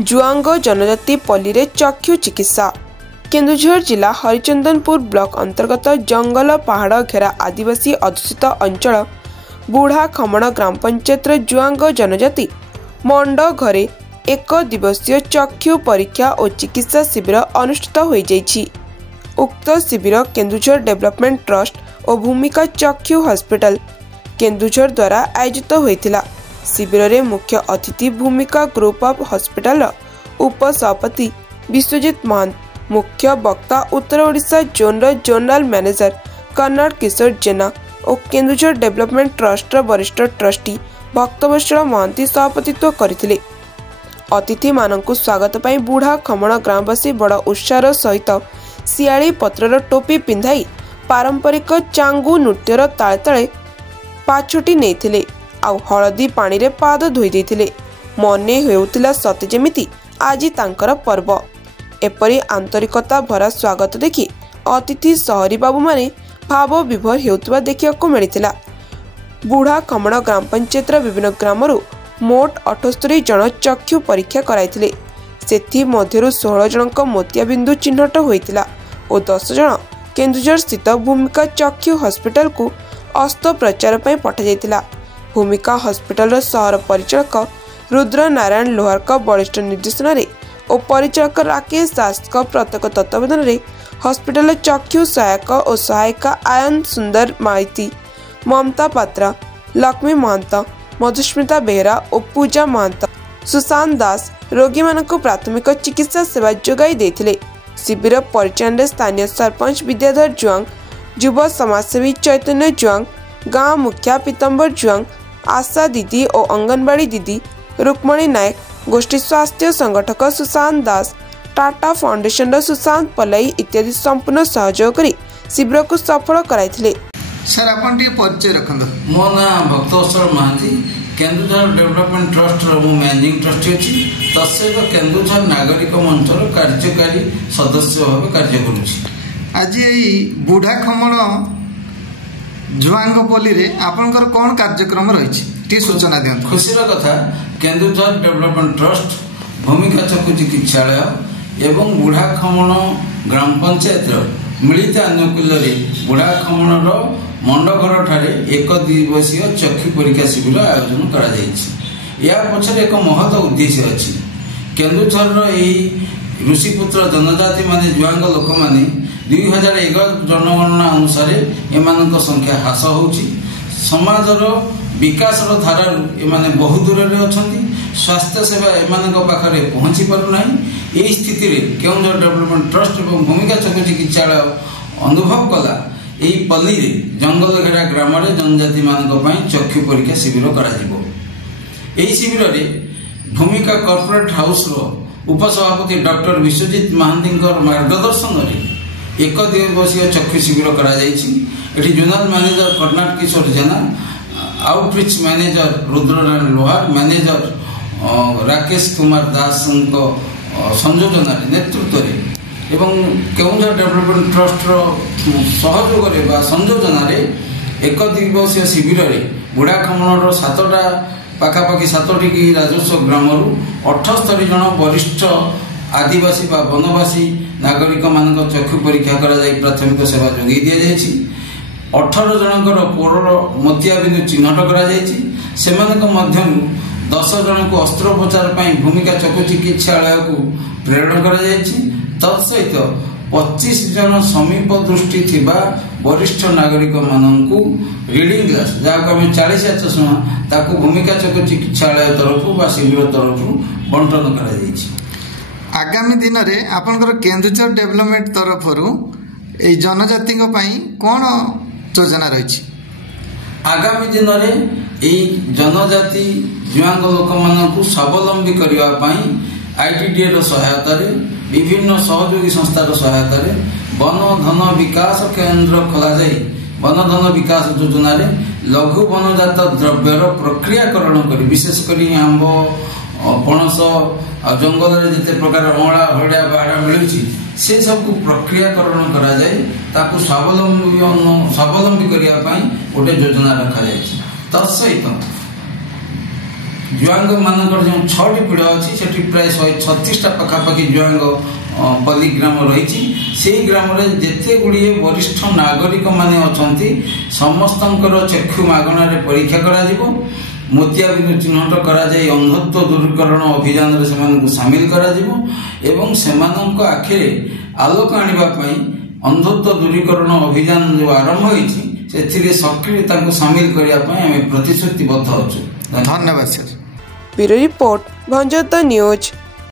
जुआंग जनजाति पल्ली रे चक्षु चिकित्सा। केन्दुझर जिला हरिचंदनपुर ब्लॉक अंतर्गत जंगल पहाड़ घेरा आदिवासी अध्युषित अंचल बुढ़ा खमण ग्राम पंचायत जुआंग जनजाति मंड घरे एक दिवसीय चक्षु परीक्षा और चिकित्सा शिविर अनुष्ठित हो जाइछि। उक्त शिविर केन्दुझर डेवलपमेंट ट्रस्ट और भूमिका चक्षु हॉस्पिटल केन्दुझर द्वारा आयोजित होइथिला। शिविर रे मुख्य अतिथि भूमिका ग्रुप ऑफ हॉस्पिटल उपसभापति विश्वजीत महंत, मुख्य वक्ता उत्तर ओडिशा जोनर जोनल मैनेजर कर्नाड किशोर जेना और केन्दुझर डेवलपमेंट ट्रस्ट वरिष्ठ ट्रस्टी भक्तवत्सल महांती सभापतित्व करथिले। अतिथि मानकु स्वागत पाई बुढ़ा खमण ग्रामवासी बड़ उत्साह सहित सियाली पत्रर टोपी पिंधाई पारंपरिक चांगू नृत्यर ताले ताले पाछोटी नेथिले आउ हलदी पानी रे पाद धोई देथिले। मने हेउतिला सते जेमिति आजी तांकर पर्व। एपरी आंतरिकता भरा स्वागत देखि अतिथि सहरी बाबू माने भाव विभोर हेउतबा देखिବାକୁ मिलिथिला। बुढ़ा खमण ग्राम पंचायत विभिन्न ग्रामरू मोट 78 जन चक्षु परीक्षा कराइथिले। सेथि मध्यरु 16 जनक मोतियाबिंदु चिन्हट होइतिला और 10 जन केन्दुझर स्थित भूमिका चक्षु हॉस्पिटल को अस्त्रोपचार पई पठा जाइतिला। भूमिका हॉस्पिटल सहर परिचालक रुद्र नारायण लोहार का वरिष्ठ निर्देशन और परिचालक राकेश दास का प्रत्येक तत्वावधान में हॉस्पिटल चक्षु सहायक और सहायिका आयन सुंदर माइती, ममता पात्रा, लक्ष्मी महंत, मधुस्मिता बेहरा और पूजा महंत, सुशांत दास रोगी मानक प्राथमिक चिकित्सा सेवा जोगाई देथिले। शिविर परिचालन स्थानीय सरपंच विद्याधर जुआंग, युवा समाजसेवी चैतन्य जुआंग, गांव मुखिया पीतम्बर जुआंग, आशा दीदी और अंगनवाड़ी दीदी रुक्मणी नायक, गोष्ठी स्वास्थ्य संगठक सुशांत दास, टाटा फाउंडेशन सुशांत पलाई इत्यादि संपूर्ण सहयोग करी शिविर को सफल कराइथिले। सर आपण टी परिचय रखंदो। मो ना भक्तवत्सल महांती, केन्दुझर डेवलपमेंट ट्रस्ट रो मैनेजिंग ट्रस्टी अछि। तसेक केन्दुझर नागरिक मंचर कार्यकारी सदस्य भाव कार्य करूछि। आज एई बुढ़ा खमण जुआंग पल्ली रे आपनकर कोन कार्यक्रम रहिछि टी सूचना दियंत। खुशीर कथा केन्दुझर डेवलपमेंट ट्रस्ट भूमिका चक्षु चिकित्सालय एवं बुढ़ा खमण ग्राम पंचायत मिलित आनुकूल्य बुढ़ा खमण मंडघर ठारे एक दिवसीय चक्षु परीक्षा शिविर आयोजन करा जाइछि। या पछरे एक महत उद्देश्य अछि। केन्दुझर एई ऋषिपुत्र जनजाति माने जुआंग लोक माने 2011 जनगणना अनुसार एमानक संख्या ह्रास होउछि। समाजर विकास धारा एमाने बहु दूर रे अछंती। स्वास्थ्य सेवा एमानक पाखरे पहुंची पारु नाही। एई स्थिति रे केन्दुझर डेवलपमेंट ट्रस्ट एवं भूमिका चक्षु चिकित्सालय अनुभव कला एई पल्ली रे जंगल घेरा ग्राम रे जनजाति मानक पई चक्षु परीक्षा शिविर करा जिवो। एई शिविर रे भूमिका कॉर्पोरेट हाउस रो उपसभापति डॉक्टर विश्वजीत महांतींकर मार्गदर्शन रे एक दिवसीय चक्षु शिविर करा जाइछि। एठी जोनल मैनेजर कर्नाड किशोर जेना, आउटरीच मैनेजर रुद्रनारायण लोहार, मैनेजर राकेश कुमार दास संयोजन नेतृत्व एवं केन्दुझर डेवलपमेंट ट्रस्ट सहयोग संयोजन एक दिवसीय शिविर बुढ़ा खमण 7टा पाखापाखि 7टी राजस्व ग्राम 78 जन वरिष्ठ आदिवासी बा वनवासी नागरिक मान चक्षु परीक्षा करा जाई प्राथमिक सेवा जोगी दिया जायछि। 18 जनकर पोरर मोतियाबिंदु चिन्हट करा जायछि। सेमानक मध्यरु 10 जन को अस्त्रोपचार पई भूमिका चक्षु चिकित्सालय को प्रेरण करा जायछि। तत्सहित 25 जन समीप दृष्टि थिबा वरिष्ठ नागरिक माननकु रीडिंग ग्लास जाको हम 40 चश्मा ताकू भूमिका चक्षु चिकित्सालय तरफ बा शिविर तरफ बंटन करा जायछि। आगामी दिन रे आपनकर केन्दुझर डेवलपमेंट तरफ ए जनजाति कौन योजना रही? आगामी दिन में जनजाति जुआंग लोक मान स्वावलंबी करने आईटीडीए सहायता विभिन्न सहयोगी संस्थार सहायता वन धन विकास केन्द्र खोल वन धन विकास योजना लघु वनजात द्रव्यर प्रक्रियाकरण कर विशेषकर आंब पणस जंगल जिते प्रकार अँला हड़िया बाड़ा मिलूँ से सब प्रक्रियाकरण करा जाए ताकू स्वावलंबी करने गोटे योजना रखा जाए। तत्सहित जुआंग मानकर जो 6टी पीढ़ अच्छी से प्राय 136टा पखापाखि जुआंग पल्ली ग्राम रही से ग्राम जिते गुड़िए वरिष्ठ नागरिक माने अच्छा समस्त चक्षु मागणार परीक्षा करा मोतियाबिंदु चिन्हट करा जाय अंधत्व दूरीकरण अभियान रे सेमानकु शामिल करा जिवो एवं सेमानक आखिरे आलोक आनिबा पई अंधत्व दूरीकरण अभियान जो आरंभ होईछि सेथिरे सक्रियता को शामिल करिया पई हम प्रतिश्रुतिबद्ध अछु। धन्यवाद सर। ब्यूरो रिपोर्ट भंजत न्यूज।